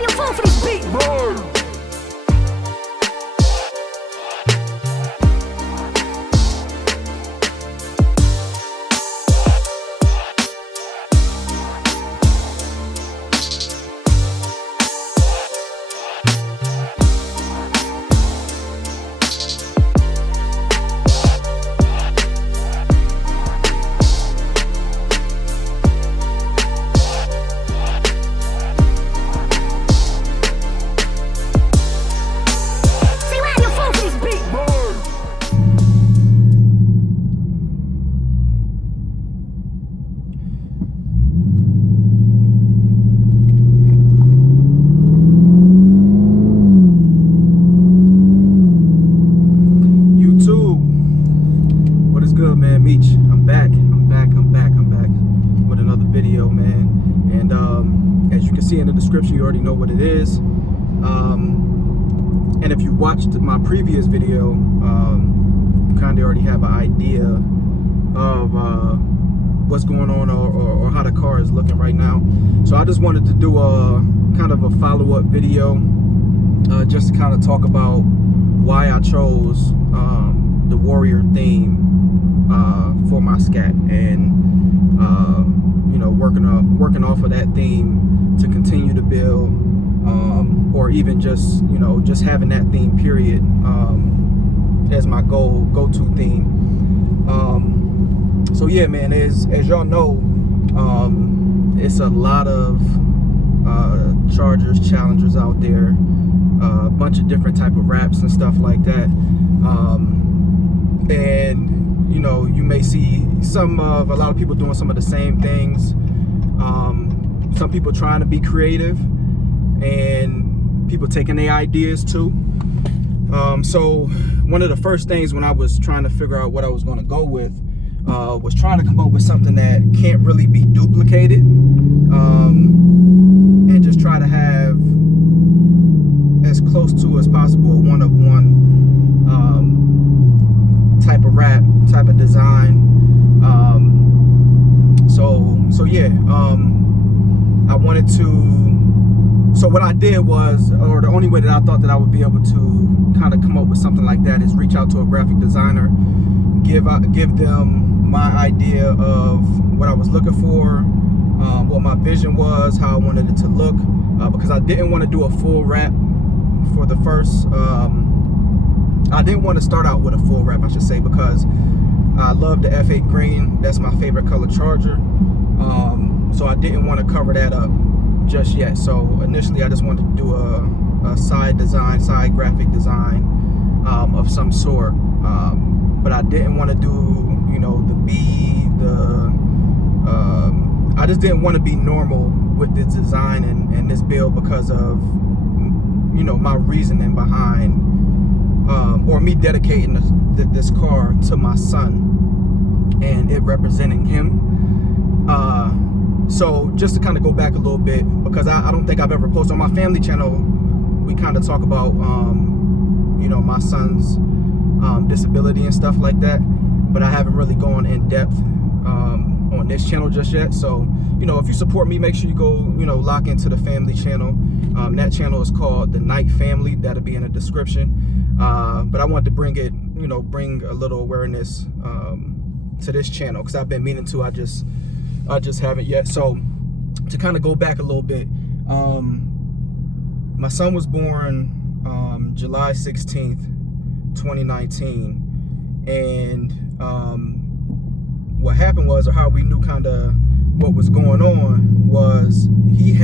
have your phone for this beat, bro. In the description, you already know what it is. And if you watched my previous video, you kind of already have an idea of what's going on or how the car is looking right now. So I just wanted to do a kind of a follow-up video, just to kind of talk about why I chose the Warrior theme for my Scat, and you know, working off of that theme to continue to build, or even just, you know, just having that theme period as my go-to theme. So yeah, man, as y'all know, it's a lot of Chargers, Challengers out there, a bunch of different type of wraps and stuff like that, and you know, you may see a lot of people doing some of the same things. Some people trying to be creative, and people taking their ideas too. So one of the first things when I was trying to figure out what I was going to go with was trying to come up with something that can't really be duplicated, and just try to have as close to as possible a one-of-one type of wrap, type of design. So yeah, I wanted to, so what I did was, or the only way that I thought that I would be able to kind of come up with something like that is reach out to a graphic designer, give them my idea of what I was looking for, what my vision was, how I wanted it to look, because I didn't want to do a full wrap for the first, I didn't want to start out with a full wrap, I should say, because I love the F8 green. That's my favorite color Charger. So I didn't want to cover that up just yet. So initially I just wanted to do a side graphic design of some sort. But I didn't want to do, you know, I just didn't want to be normal with this design and this build because of, you know, my reasoning behind, or me dedicating this car to my son and it representing him. So just to kind of go back a little bit, because I don't think I've ever posted on my family channel, we kind of talk about, you know, my son's disability and stuff like that, but I haven't really gone in depth on this channel just yet. So, you know, if you support me, make sure you go, you know, lock into the family channel. That channel is called The Night Family. That'll be in the description. But I wanted to bring it, you know, bring a little awareness to this channel, because I've been meaning to. I just haven't yet. So to kind of go back a little bit, my son was born July 16th, 2019, and what happened was, or how we knew kind of what was going on, was he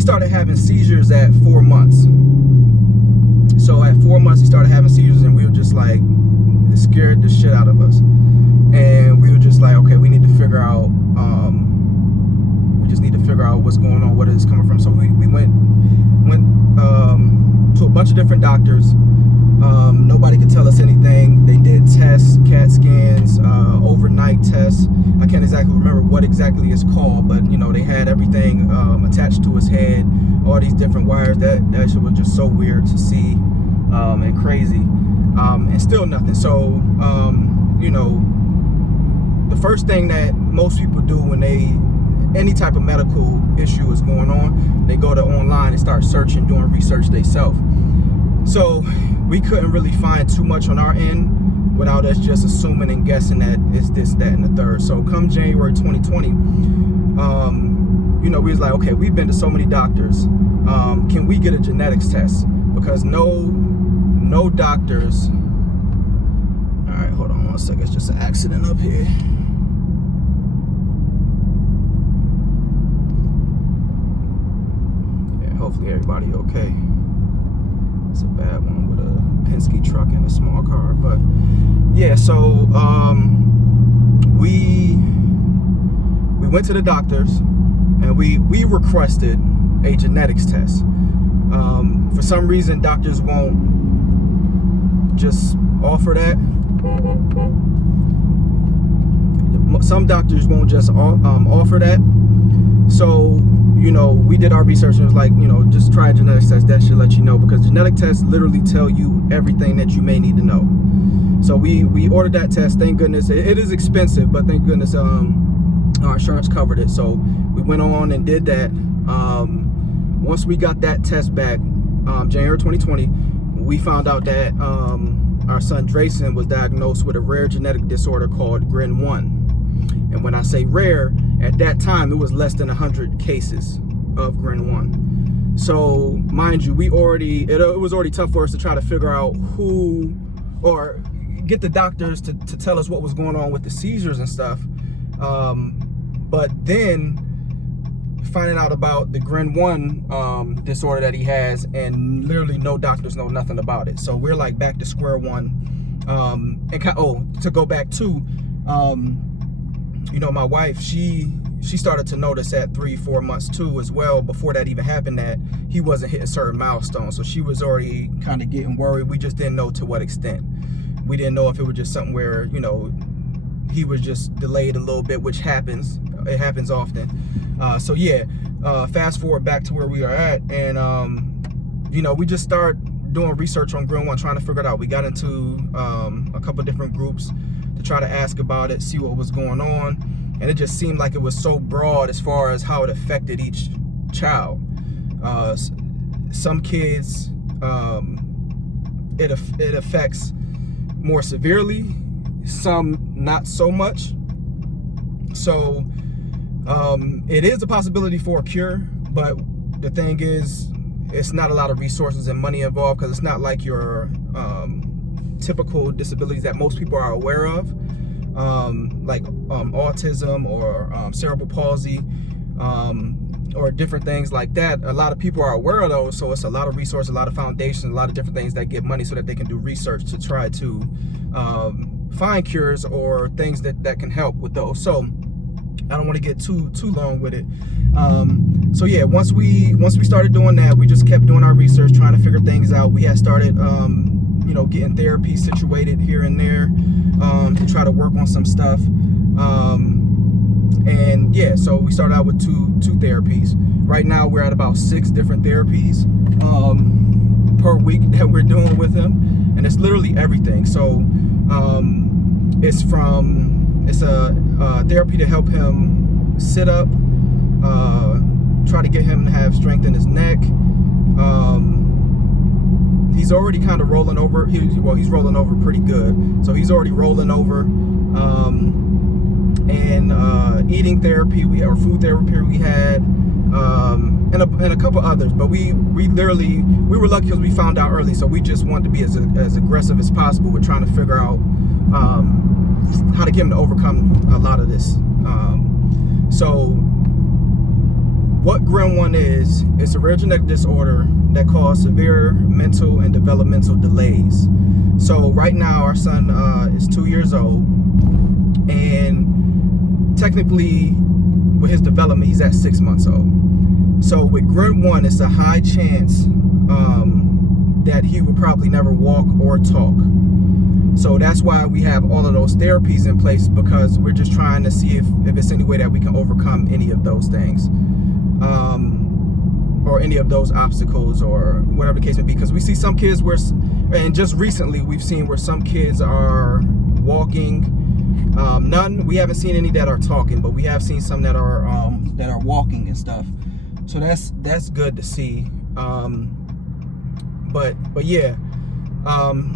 started having seizures at 4 months. So at 4 months he started having seizures, and we were just like, it scared the shit out of us. And we were just like, okay, we need to figure out, what's going on, where it's coming from. So we went to a bunch of different doctors. Nobody could tell us anything. They did tests, CAT scans, overnight tests. I can't exactly remember what exactly it's called, but you know, they had everything attached to his head, all these different wires. That shit was just so weird to see, and crazy, and still nothing. So you know, the first thing that most people do when any type of medical issue is going on, they go to online and start searching, doing research themselves. So we couldn't really find too much on our end without us just assuming and guessing that it's this, that, and the third. So come January 2020, you know, we was like, okay, we've been to so many doctors. Can we get a genetics test? Because no doctors. All right, hold on one second. It's just an accident up here. Yeah, hopefully everybody okay. It's a bad one with a Penske truck and a small car, but yeah. So we went to the doctors and we requested a genetics test. For some reason, doctors won't just offer that. Some doctors won't just offer that. So, you know, we did our research and it was like, you know, just try a genetics test. That should let you know, because genetic tests literally tell you everything that you may need to know. So we ordered that test. Thank goodness. It is expensive, but thank goodness our insurance covered it. So we went on and did that. Once we got that test back, January 2020, we found out that our son Drayson was diagnosed with a rare genetic disorder called GRIN1. And when I say rare, at that time it was less than 100 cases of GRIN1. So mind you, it was already tough for us to try to figure out who, or get the doctors to tell us what was going on with the seizures and stuff. But then finding out about the GRIN1 disorder that he has, and literally no doctors know nothing about it. So we're like back to square one. To go back to, you know, my wife, she started to notice at 3-4 months too as well, before that even happened, that he wasn't hitting certain milestones. So she was already kind of getting worried. We just didn't know to what extent. We didn't know if it was just something where, you know, he was just delayed a little bit, which happens. It happens often. So yeah, fast forward back to where we are at, and you know, we just start doing research on GRIN1, trying to figure it out. We got into a couple different groups to try to ask about it, see what was going on, and it just seemed like it was so broad as far as how it affected each child. Some kids, it affects more severely, some not so much. So it is a possibility for a cure, but the thing is, it's not a lot of resources and money involved, because it's not like your typical disabilities that most people are aware of, like autism or cerebral palsy, or different things like that. A lot of people are aware of those, so it's a lot of resources, a lot of foundations, a lot of different things that get money so that they can do research to try to find cures or things that can help with those. So I don't want to get too long with it. So yeah, once we started doing that, we just kept doing our research, trying to figure things out. We had started you know, getting therapy situated here and there, to try to work on some stuff. And yeah, so we started out with two therapies. Right now we're at about 6 different therapies per week that we're doing with him, and it's literally everything. So it's a therapy to help him sit up, try to get him to have strength in his neck. He's already kind of rolling over. He's rolling over pretty good. So he's already rolling over. And eating therapy, or food therapy we had, and a couple others. But we were lucky because we found out early. So we just wanted to be as aggressive as possible with trying to figure out how to get him to overcome a lot of this. So what GRIN1 is, it's a rare genetic disorder that causes severe mental and developmental delays. So right now our son is 2 years old, and technically with his development he's at 6 months old. So with GRIN1, it's a high chance that he will probably never walk or talk. So that's why we have all of those therapies in place, because we're just trying to see if it's any way that we can overcome any of those things, or any of those obstacles, or whatever the case may be. Because we see some kids and just recently we've seen where some kids are walking. We haven't seen any that are talking, but we have seen some that are walking and stuff. So that's good to see. But yeah.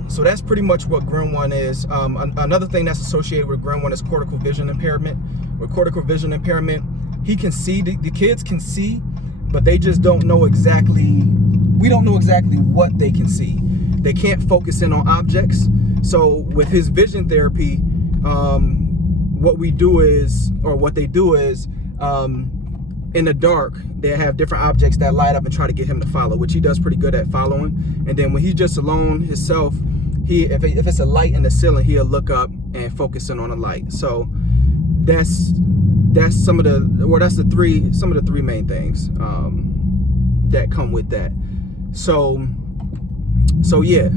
So that's pretty much what Grin 1 is. Another thing that's associated with Grin 1 is cortical vision impairment. With cortical vision impairment, he can see, the kids can see, but they just don't know exactly, we don't know exactly what they can see. They can't focus in on objects. So with his vision therapy, what we do is, or what they do is, in the dark, they have different objects that light up and try to get him to follow, which he does pretty good at following. And then when he's just alone himself, if it's a light in the ceiling, he'll look up and focus in on a light. So that's some of the, or that's some of the three main things that come with that. So yeah,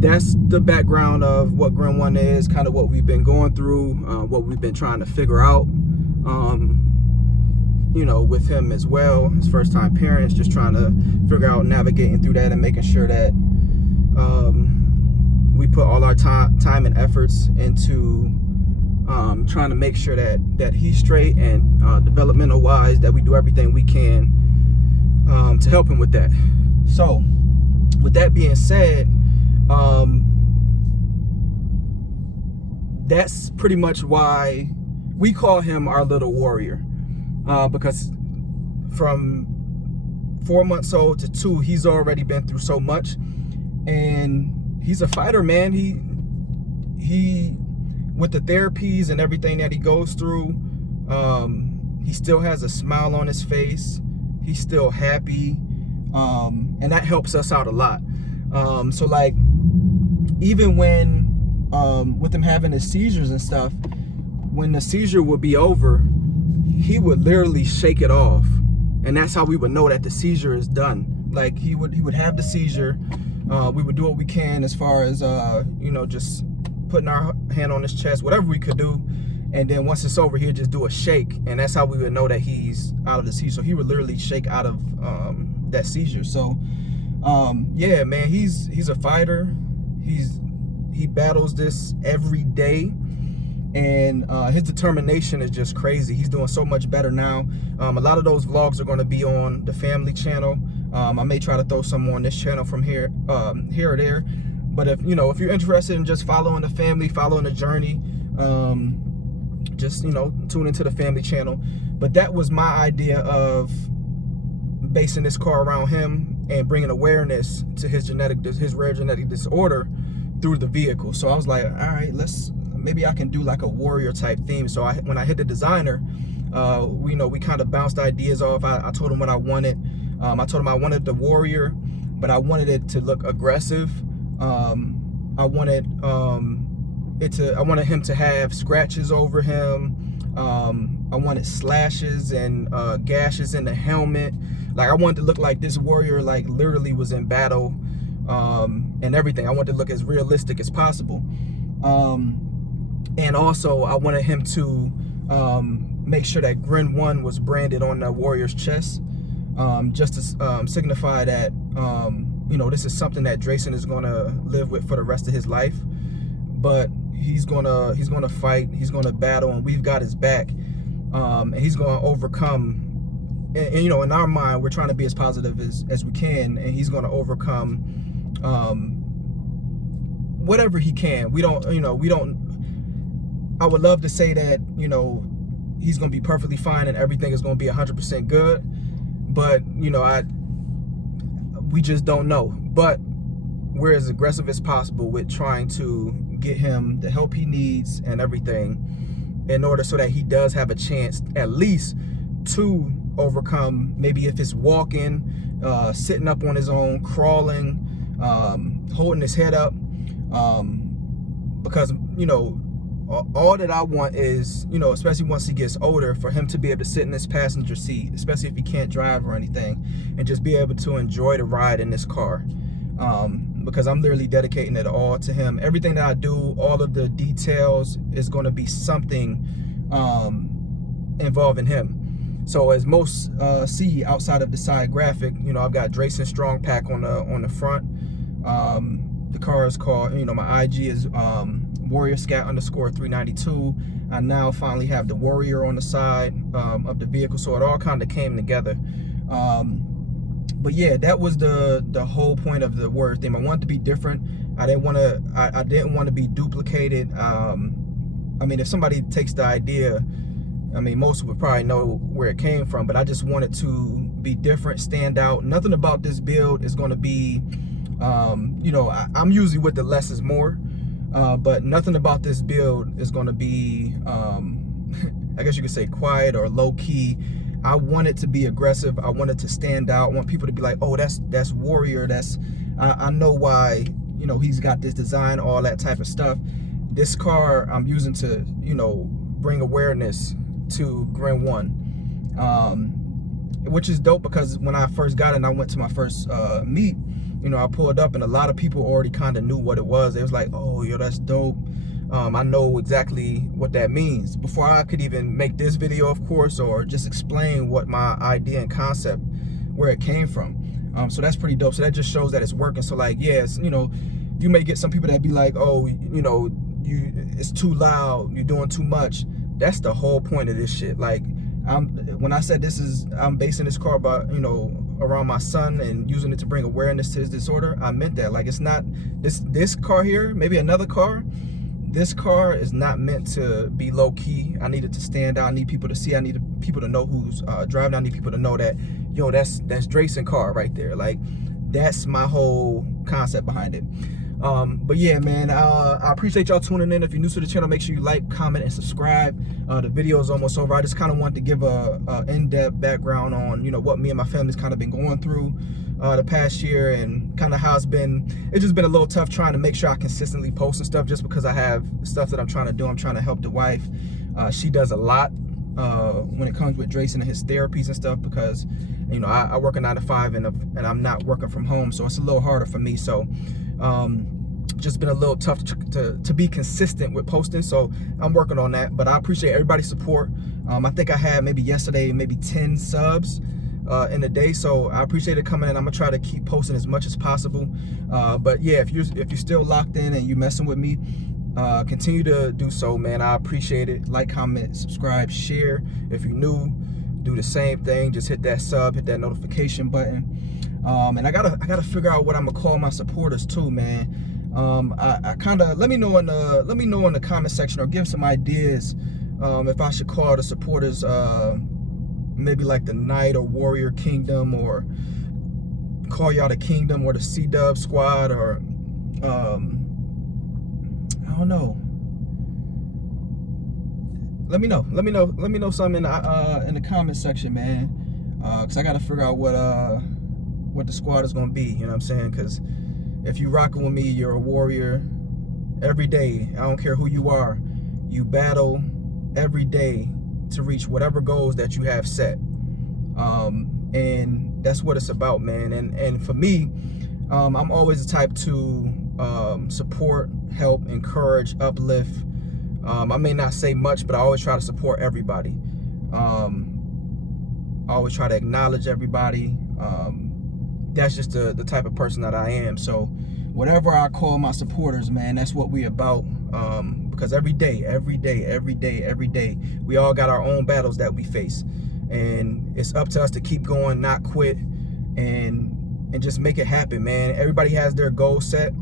that's the background of what Grin 1 is, kind of what we've been going through, what we've been trying to figure out, you know, with him as well, his first time parents, just trying to figure out navigating through that and making sure that we put all our time and efforts into trying to make sure that he's straight, and developmental wise, that we do everything we can to help him with that. So with that being said, that's pretty much why we call him our little warrior, because from 4 months old to 2, he's already been through so much, and he's a fighter, man. He with the therapies and everything that he goes through, he still has a smile on his face. He's still happy, and that helps us out a lot. So like, even when with him having his seizures and stuff, when the seizure would be over, he would literally shake it off, and that's how we would know that the seizure is done. Like, he would have the seizure, we would do what we can as far as you know, just putting our hand on his chest, whatever we could do, and then once it's over, he'd just do a shake, and that's how we would know that he's out of the seizure. So he would literally shake out of that seizure. So yeah, man, he's a fighter. He battles this every day, and his determination is just crazy. He's doing so much better now. A lot of those vlogs are going to be on the family channel. I may try to throw some more on this channel from here or there. But if you're interested in just following the family, following the journey, just tune into the family channel. But that was my idea of basing this car around him and bringing awareness to his rare genetic disorder through the vehicle. So I was like, all right, maybe I can do like a warrior type theme. So when I hit the designer, we kind of bounced ideas off. I told him what I wanted. I told him I wanted the warrior, but I wanted it to look aggressive. I wanted him to have scratches over him. I wanted slashes and gashes in the helmet. Like, I wanted to look like this warrior like literally was in battle, and everything. I wanted to look as realistic as possible. And also I wanted him to make sure that Grin 1 was branded on the warrior's chest, just to signify that this is something that Drayson is gonna live with for the rest of his life. But he's gonna fight, he's gonna battle, and we've got his back, and he's gonna overcome. And in our mind, we're trying to be as positive as we can, and he's gonna overcome whatever he can. I would love to say that he's gonna be perfectly fine and everything is gonna be 100% good, but we just don't know. But we're as aggressive as possible with trying to get him the help he needs and everything, in order so that he does have a chance at least to overcome, maybe if it's walking, sitting up on his own, crawling, holding his head up, because all that I want is, especially once he gets older, for him to be able to sit in this passenger seat, especially if he can't drive or anything, and just be able to enjoy the ride in this car. Because I'm literally dedicating it all to him. Everything that I do, all of the details, is going to be something involving him. So as most see outside of the side graphic, I've got Drayson Strong Pack on the front. The car is called, my IG is Warrior Scat _392. I now finally have the Warrior on the side of the vehicle, so it all kind of came together. But yeah, that was the whole point of the word theme. I wanted to be different. I didn't want to be duplicated. I mean, if somebody takes the idea, I mean, most would probably know where it came from, but I just wanted to be different, stand out. Nothing about this build is going to be, you know, I'm usually with the less is more, but nothing about this build is going to be, I guess you could say quiet or low key. I want it to be aggressive. I want it to stand out. I want people to be like, oh, that's Warrior. I know why, you know, he's got this design, all that type of stuff. This car I'm using to, you know, bring awareness to Gren 1, which is dope, because when I first got it and I went to my first meet, you know, I pulled up and a lot of people already kind of knew what it was. It was like, oh, yo, that's dope. I know exactly what that means. Before I could even make this video, of course, or just explain what my idea and concept, where it came from. So that's pretty dope. So that just shows that it's working. So like, yes, you know, you may get some people that be like, oh, you know, it's too loud, you're doing too much. That's the whole point of this shit. Like, when I said I'm basing this car about, you know, around my son and using it to bring awareness to his disorder, I meant that. Like, it's not this car here, maybe another car. This car is not meant to be low key. I need it to stand out. I need people to see. I need people to know who's driving. I need people to know that, yo, that's Drayson car right there. Like, that's my whole concept behind it. But yeah, man, I appreciate y'all tuning in. If you're new to the channel, make sure you like, comment, and subscribe. The video is almost over. I just kind of wanted to give a in-depth background on, you know, what me and my family's kind of been going through the past year, and kind of how it's just been a little tough trying to make sure I consistently post and stuff, just because I have stuff that I'm trying to do. I'm trying to help the wife. She does a lot when it comes with Drayson and his therapies and stuff, because, you know, I work a 9 to 5 and I'm not working from home, so it's a little harder for me. So just been a little tough to be consistent with posting, so I'm working on that. But I appreciate everybody's support. I think I had maybe yesterday maybe 10 subs in a day, so I appreciate it coming in. I'm gonna try to keep posting as much as possible. But yeah, if you're still locked in and you messing with me, continue to do so, man. I appreciate it. Like, comment, subscribe, share. If you're new, do the same thing. Just hit that sub, hit that notification button. And I gotta figure out what I'm gonna call my supporters too, man. I kind of let me know in the comment section, or give some ideas if I should call the supporters maybe like the Knight or Warrior Kingdom, or call y'all the Kingdom or the C-Dub Squad, or I don't know. Let me know something in the comment section, man, because I gotta figure out what the squad is gonna be, you know what I'm saying? Because if you rocking with me, you're a warrior every day. I don't care who you are. You battle every day to reach whatever goals that you have set. And that's what it's about, man. And for me, I'm always the type to support, help, encourage, uplift. I may not say much, but I always try to support everybody. I always try to acknowledge everybody. That's just the type of person that I am. So whatever I call my supporters, man, that's what we about. Because every day, we all got our own battles that we face, and it's up to us to keep going, not quit, and just make it happen, man. Everybody has their goal set,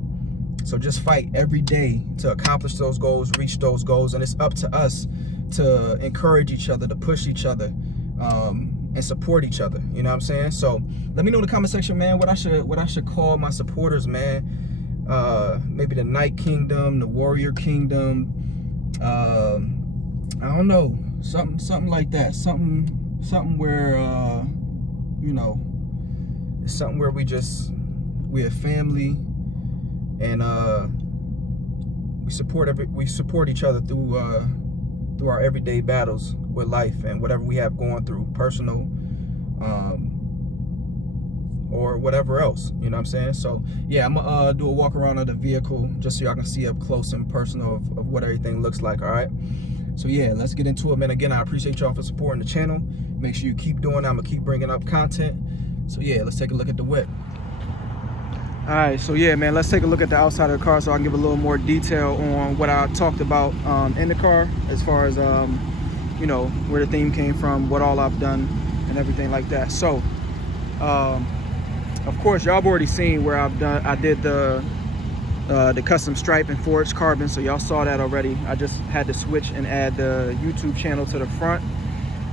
so just fight every day to accomplish those goals, reach those goals, and it's up to us to encourage each other, to push each other, and support each other. You know what I'm saying? So let me know in the comment section, man, what I should call my supporters, man. Maybe the Night Kingdom, the Warrior Kingdom, I don't know, something like that, something where you know, it's something where we're a family, and we support each other through our everyday battles with life and whatever we have going through, personal or whatever else, you know what I'm saying? So yeah, I'm gonna do a walk around of the vehicle just so y'all can see up close and personal of what everything looks like. All right, so yeah, let's get into it, man. Again, I appreciate y'all for supporting the channel. Make sure you keep doing that. I'm gonna keep bringing up content. So yeah, let's take a look at the whip. All right, so yeah, man, let's take a look at the outside of the car so I can give a little more detail on what I talked about in the car, as far as you know, where the theme came from, what all I've done, and everything like that. So Of course, y'all have already seen where I did the custom stripe and forged carbon, so y'all saw that already. I just had to switch and add the YouTube channel to the front.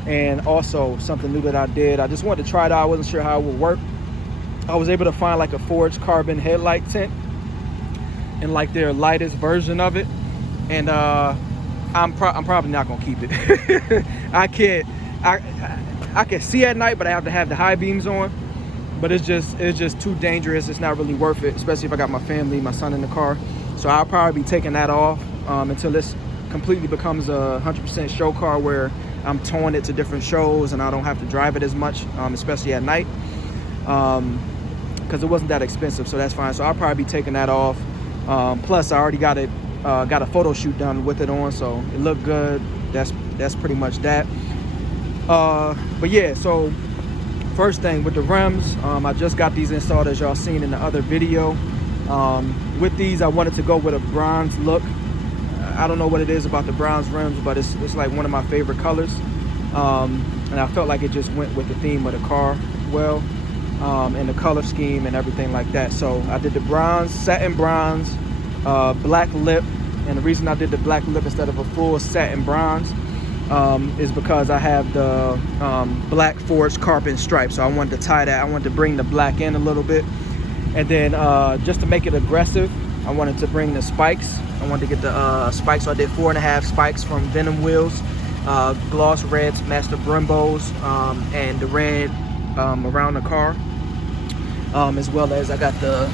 And also something new that I did, I just wanted to try it out. I wasn't sure how it would work. I was able to find like a forged carbon headlight tint and like their lightest version of it, and I'm probably not gonna keep it. I can see at night, but I have to have the high beams on. But it's just too dangerous. It's not really worth it, especially if I got my family, my son in the car. So I'll probably be taking that off until this completely becomes a 100% show car, where I'm towing it to different shows and I don't have to drive it as much, especially at night, because it wasn't that expensive, so that's fine. So I'll probably be taking that off. Plus, I already got a photo shoot done with it on, so it looked good. That's pretty much that. But yeah, so first thing with the rims, I just got these installed, as y'all seen in the other video. With these, I wanted to go with a bronze look. I don't know what it is about the bronze rims, but it's like one of my favorite colors. And I felt like it just went with the theme of the car well, and the color scheme and everything like that. So I did the bronze, satin bronze, black lip. And the reason I did the black lip instead of a full satin bronze is because I have the black forged carbon stripe. So I wanted to tie that. I wanted to bring the black in a little bit. And then just to make it aggressive, I wanted to bring the spikes. I wanted to get the spikes, so I did 4.5 spikes from Venom wheels, gloss reds, master Brembos, and the red around the car, as well as I got the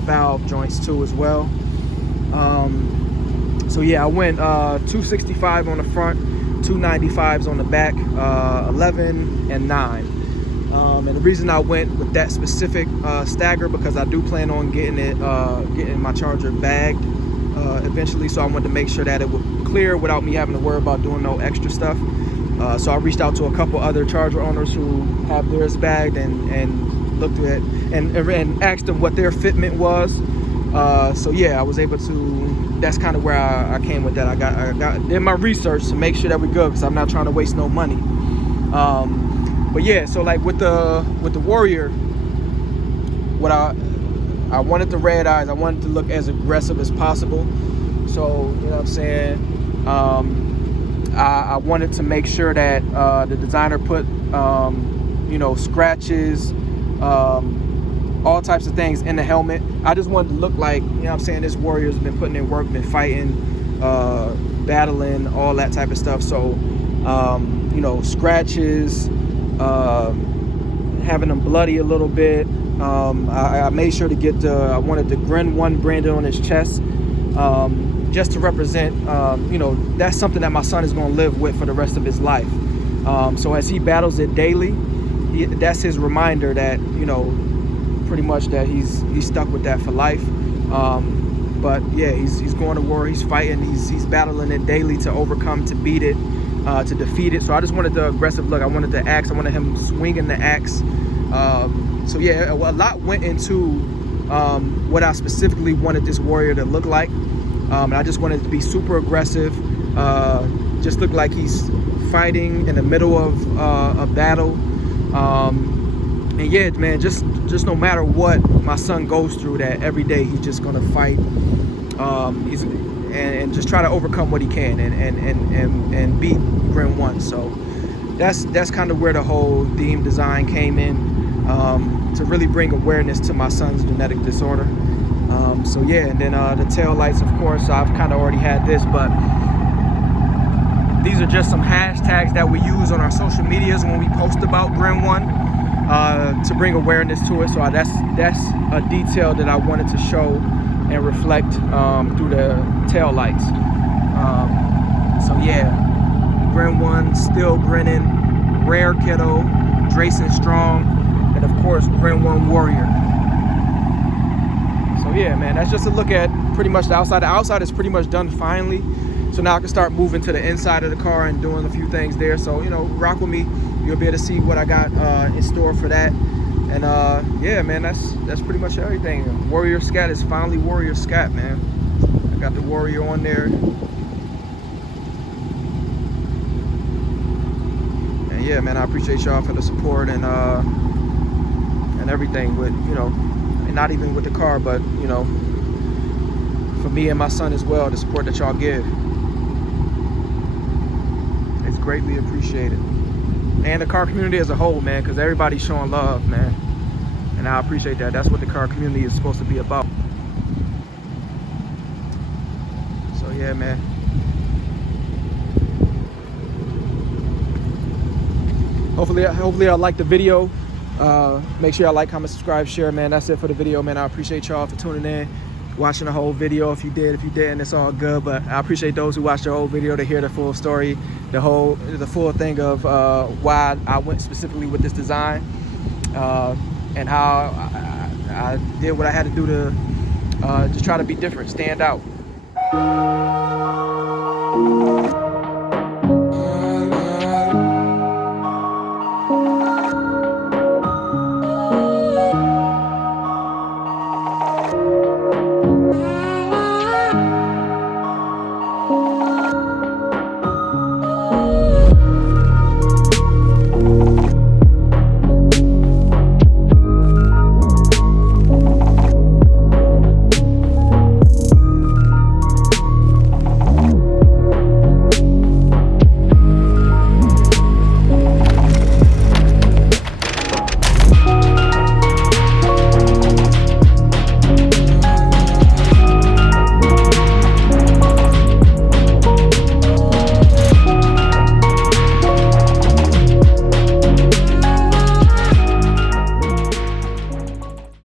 valve joints too as well. So yeah, I went 265 on the front, 295s on the back, 11 and 9. And the reason I went with that specific stagger, because I do plan on getting my charger bagged eventually. So I wanted to make sure that it would clear without me having to worry about doing no extra stuff. So I reached out to a couple other charger owners who have theirs bagged and looked at it and asked them what their fitment was. So yeah, I was able to. That's kind of where I came with that. I did my research to make sure that we're good, because I'm not trying to waste no money. But yeah, so like with the Warrior, what I wanted the red eyes. I wanted to look as aggressive as possible. So you know what I'm saying. I wanted to make sure that the designer put you know, scratches, all types of things in the helmet. I just wanted to look like, you know what I'm saying, this Warrior's been putting in work, been fighting, battling, all that type of stuff. So you know, scratches, having them bloody a little bit. I made sure to get I wanted the Gren 1 branded on his chest, just to represent, you know, that's something that my son is going to live with for the rest of his life. So as he battles it daily, that's his reminder that, you know, pretty much that he's stuck with that for life. But yeah, he's going to war, he's fighting, he's battling it daily to overcome, to beat it, to defeat it. So I just wanted the aggressive look. I wanted the axe. I wanted him swinging the axe. So yeah, a lot went into what I specifically wanted this Warrior to look like. And I just wanted it to be super aggressive, just look like he's fighting in the middle of a battle. And yeah, man, just no matter what my son goes through, that every day he's just gonna fight, and just try to overcome what he can and beat Gren 1. So that's kind of where the whole theme design came in, to really bring awareness to my son's genetic disorder. So yeah, and then the tail lights, of course, I've kind of already had this, but these are just some hashtags that we use on our social medias when we post about Gren 1. To bring awareness to it. So that's a detail that I wanted to show and reflect through the tail lights. So yeah, Gren 1 still grinning, Rare Kiddo, Drayson Strong, and of course Gren 1 Warrior. So yeah, man, that's just a look at pretty much the outside. The outside is pretty much done finally. So now I can start moving to the inside of the car and doing a few things there. So, you know, rock with me. You'll be able to see what I got in store for that. And yeah, man, that's pretty much everything. Warrior Scat is finally Warrior Scat, man. I got the Warrior on there. And And yeah, man, I appreciate y'all for the support and everything with, you know, and not even with the car, but, you know, for me and my son as well, the support that y'all give. It's greatly appreciated. And the car community as a whole, man, because everybody's showing love, man. And I appreciate that. That's what the car community is supposed to be about. So yeah, man. Hopefully y'all like the video. Make sure y'all like, comment, subscribe, share, man. That's it for the video, man. I appreciate y'all for tuning in, watching the whole video. If you did, if you didn't, it's all good. But I appreciate those who watched the whole video to hear the full story, the full thing of why I went specifically with this design, and how I did what I had to do to just try to be different, stand out.